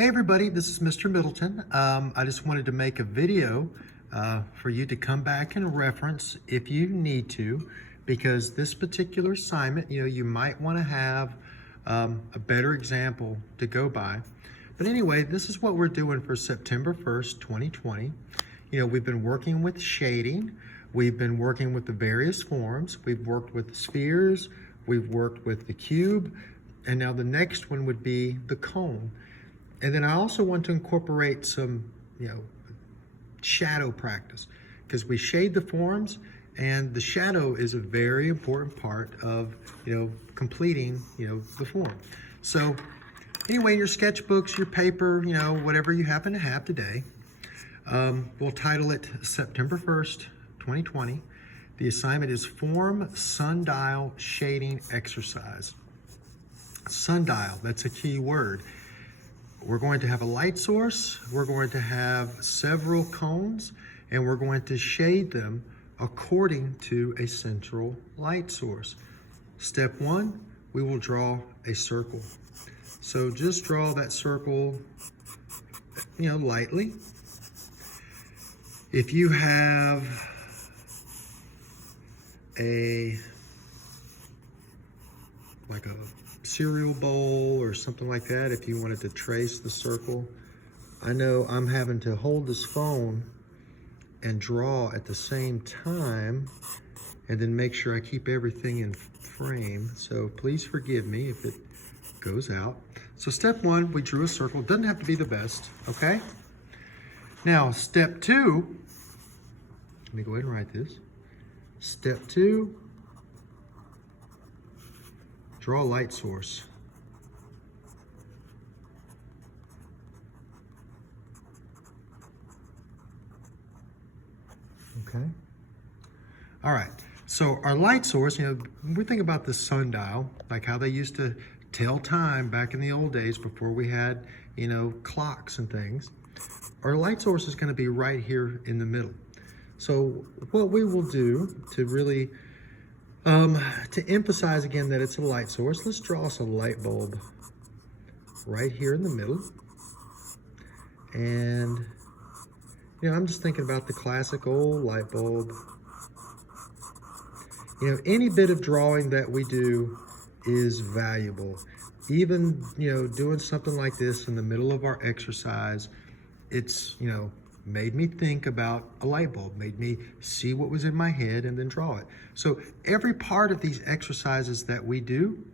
Hey everybody, this is Mr. Middleton. I just wanted to make a video for you to come back and reference if you need to, because this particular assignment, you might want to have a better example to go by. But anyway, this is what we're doing for September 1st, 2020. We've been working with shading. We've been working with the various forms. We've worked with the spheres. We've worked with the cube. And now the next one would be the cone. And then I also want to incorporate some, shadow practice, because we shade the forms, and the shadow is a very important part of, completing, the form. So anyway, your sketchbooks, your paper, whatever you happen to have today, we'll title it September 1st, 2020. The assignment is Form Sundial Shading Exercise. Sundial, that's a key word. We're going to have a light source, we're going to have several cones, and we're going to shade them according to a central light source. Step one, we will draw a circle. So just draw that circle, lightly. If you have like a cereal bowl or something like that, if you wanted to trace the circle. I know I'm having to hold this phone and draw at the same time and then make sure I keep everything in frame. So please forgive me if it goes out. So step one, we drew a circle. Doesn't have to be the best, okay? Now step two, let me go ahead and write this. Step two, draw a light source. Okay. All right. So our light source, we think about the sundial, like how they used to tell time back in the old days before we had, clocks and things. Our light source is going to be right here in the middle. So what we will do to really to emphasize again that it's a light source, let's draw us a light bulb right here in the middle. And, I'm just thinking about the classic old light bulb. Any bit of drawing that we do is valuable. Even, doing something like this in the middle of our exercise, it's, made me think about a light bulb, made me see what was in my head and then draw it. So every part of these exercises that we do,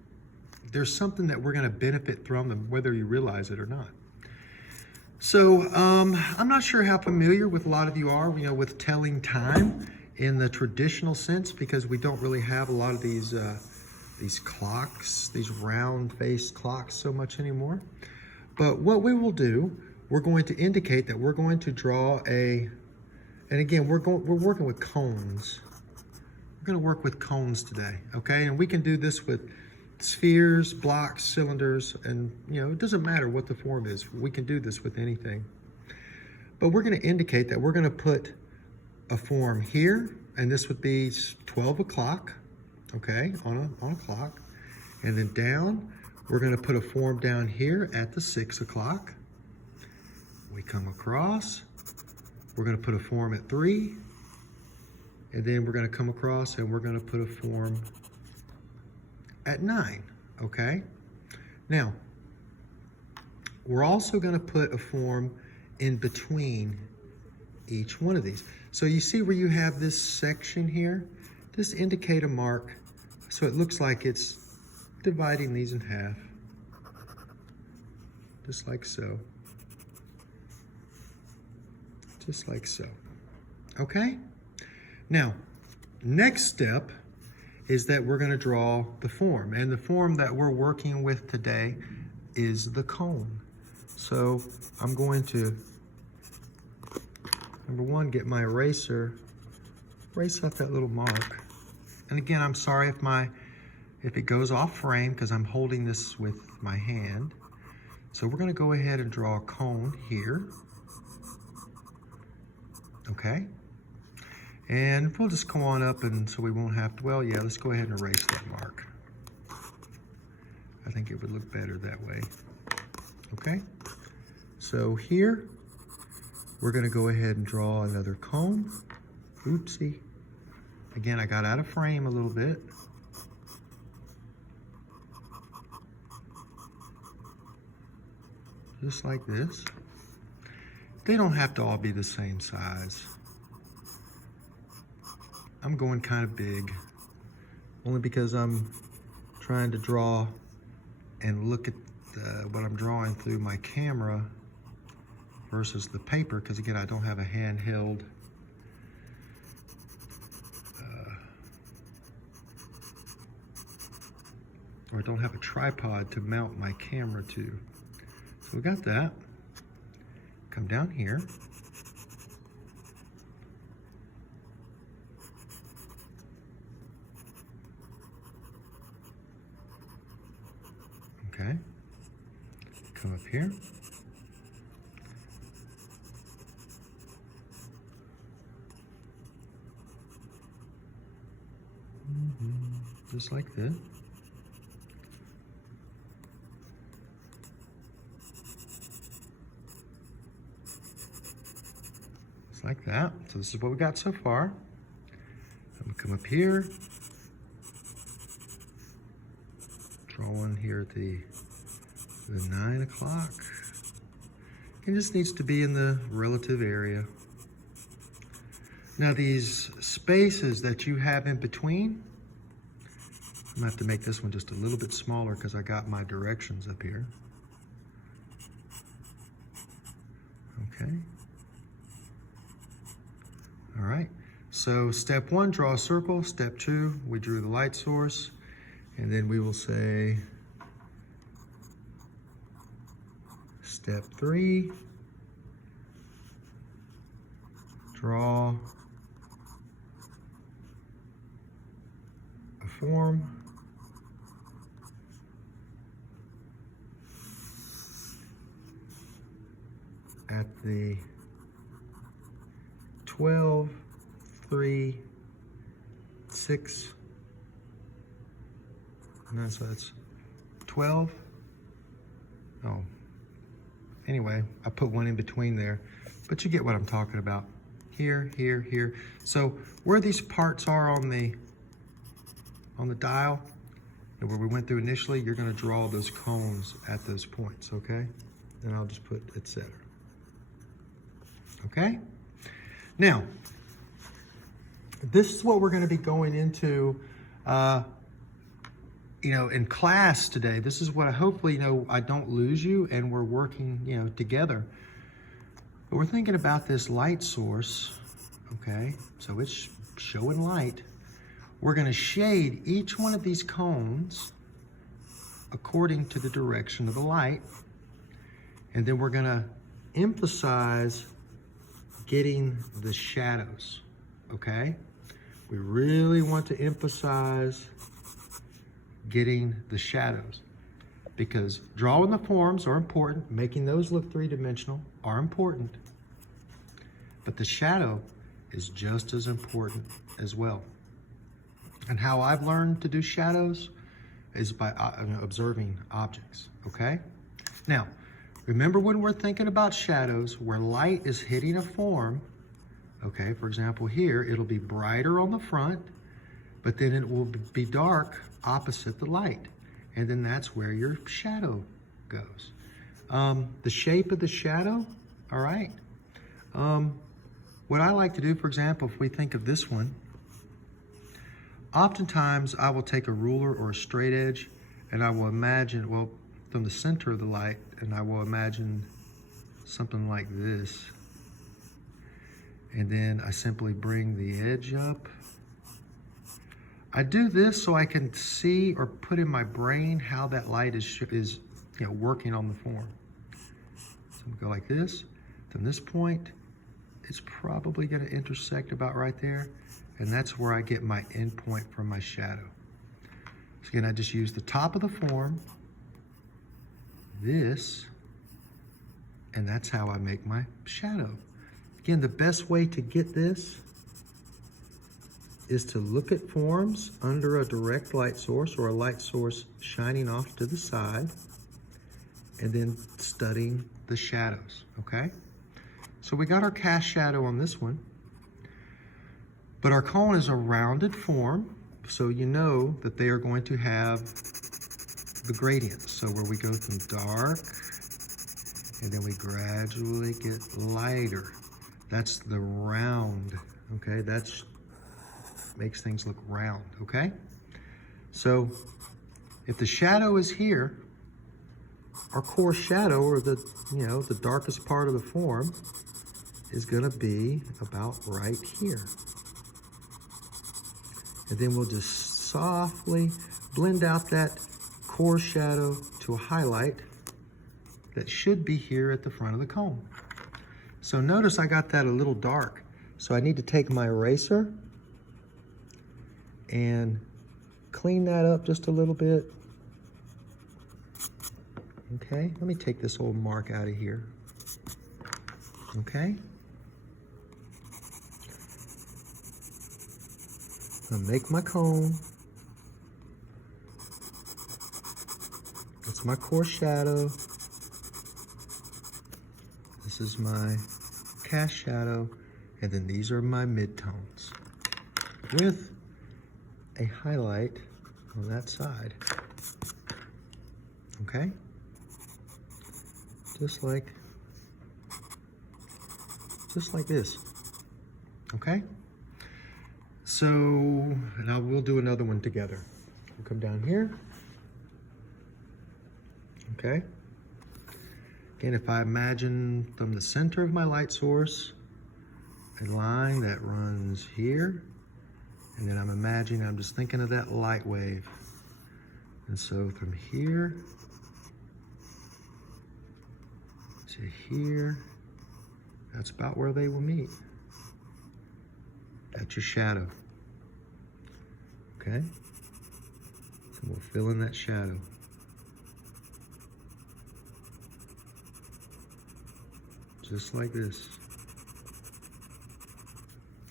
there's something that we're going to benefit from them, whether you realize it or not. So I'm not sure how familiar with a lot of you are, with telling time in the traditional sense, because we don't really have a lot of these clocks, these round-faced clocks so much anymore. But what we will do, we're going to indicate that we're going to draw and again, we're working with cones. We're going to work with cones today, okay? And we can do this with spheres, blocks, cylinders, and it doesn't matter what the form is. We can do this with anything. But we're going to indicate that we're going to put a form here, and this would be 12 o'clock, okay, on a clock. And then down, we're going to put a form down here at the 6 o'clock. We come across, we're going to put a form at 3, and then we're going to come across and we're going to put a form at 9, okay? Now, we're also going to put a form in between each one of these. So you see where you have this section here? Just indicate a mark so it looks like it's dividing these in half, just like so. Just like so, okay? Now, next step is that we're gonna draw the form, and the form that we're working with today is the cone. So I'm going to, number one, get my eraser, erase off that little mark. And again, I'm sorry if it goes off frame because I'm holding this with my hand. So we're gonna go ahead and draw a cone here. Okay, and we'll just go on up, and so we won't have to, well, yeah, let's go ahead and erase that mark. I think it would look better that way. Okay, So here, we're gonna go ahead and draw another cone. Oopsie. Again, I got out of frame a little bit. Just like this. They don't have to all be the same size. I'm going kind of big, only because I'm trying to draw and look at what I'm drawing through my camera versus the paper, because again, I don't have a handheld or I don't have a tripod to mount my camera to. So we got that. Come down here. Okay. Come up here. Just like this. Just like that. So this is what we got so far. I'm gonna come up here. Draw one here at the 9 o'clock. It just needs to be in the relative area. Now these spaces that you have in between, I'm gonna have to make this one just a little bit smaller because I got my directions up here. Okay. All right. So step 1, draw a circle. Step 2, we drew the light source. And then we will say step 3, draw a form. At the 12, 3, 6, no, so that's 12. Oh, anyway, I put one in between there, but you get what I'm talking about. Here, here, here. So where these parts are on the dial, and where we went through initially, you're gonna draw those cones at those points, okay? And I'll just put etc. Okay? Now, this is what we're gonna be going into in class today. This is what hopefully, I don't lose you and we're working, together. But we're thinking about this light source, okay? So it's showing light. We're gonna shade each one of these cones according to the direction of the light. And then we're gonna emphasize getting the shadows, okay? We really want to emphasize getting the shadows, because drawing the forms are important, making those look three-dimensional are important, but the shadow is just as important as well. And how I've learned to do shadows is by observing objects, okay? Now, remember when we're thinking about shadows, where light is hitting a form, okay, for example here, it'll be brighter on the front, but then it will be dark opposite the light. And then that's where your shadow goes. The shape of the shadow, all right? What I like to do, for example, if we think of this one, oftentimes I will take a ruler or a straight edge and I will imagine, well, from the center of the light, and I will imagine something like this. And then I simply bring the edge up. I do this so I can see or put in my brain how that light is working on the form. So I'm gonna go like this. From this point, it's probably gonna intersect about right there, and that's where I get my end point from my shadow. So again, I just use the top of the form, this, and that's how I make my shadow. Again, the best way to get this is to look at forms under a direct light source or a light source shining off to the side, and then studying the shadows, okay? So we got our cast shadow on this one, but our cone is a rounded form, so you know that they are going to have the gradients. So where we go from dark, and then we gradually get lighter. That's the round, okay? That's makes things look round, okay? So if the shadow is here, our core shadow, or the, you know, the darkest part of the form, is gonna be about right here. And then we'll just softly blend out that core shadow to a highlight that should be here at the front of the cone. So notice I got that a little dark. So I need to take my eraser and clean that up just a little bit. Okay, let me take this old mark out of here. Okay. I'm gonna make my cone. That's my core shadow. This is my cast shadow. And then these are my midtones with a highlight on that side. Okay? Just like this. Okay? So now we'll do another one together. We'll come down here. Okay? Again, if I imagine from the center of my light source, a line that runs here, and then I'm imagining, I'm just thinking of that light wave. And so from here to here, that's about where they will meet. That's your shadow. Okay? So we'll fill in that shadow. Just like this.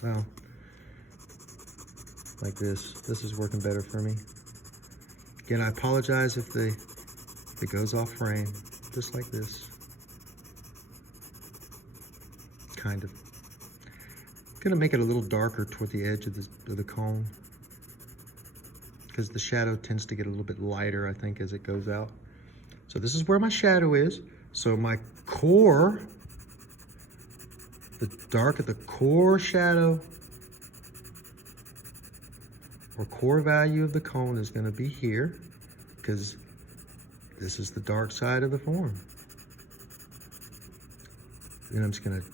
Well, like this. This is working better for me. Again, I apologize if it goes off frame. Just like this. Kind of. I'm gonna make it a little darker toward the edge of the cone, because the shadow tends to get a little bit lighter, I think, as it goes out. So this is where my shadow is. So my core, the dark of the core shadow, or core value of the cone, is going to be here, because this is the dark side of the form. Then I'm just going to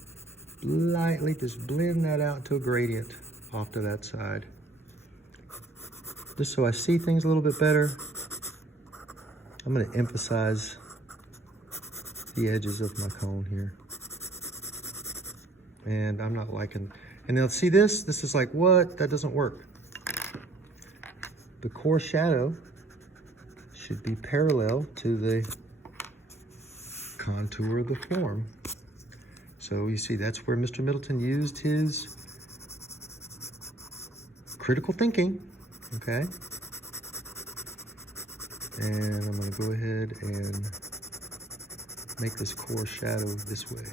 lightly just blend that out to a gradient off to that side. Just so I see things a little bit better, I'm going to emphasize the edges of my cone here. And I'm not liking, and now see this is like, what? That doesn't work. The core shadow should be parallel to the contour of the form. So you see, that's where Mr. Middleton used his critical thinking, okay? And I'm gonna go ahead and make this core shadow this way.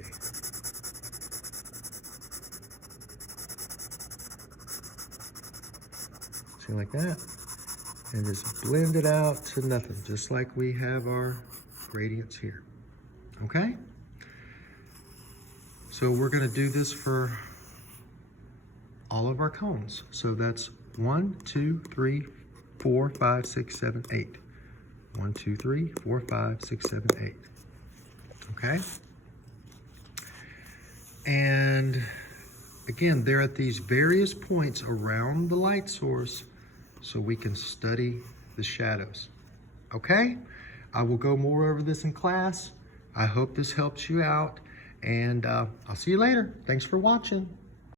See, like that. And just blend it out to nothing, just like we have our gradients here, okay? So we're gonna do this for all of our cones. So that's 1, 2, 3, 4, 5, 6, 7, 8. 1, 2, 3, 4, 5, 6, 7, 8. Okay? And again, they're at these various points around the light source so we can study the shadows. Okay? I will go more over this in class. I hope this helps you out, and I'll see you later. Thanks for watching.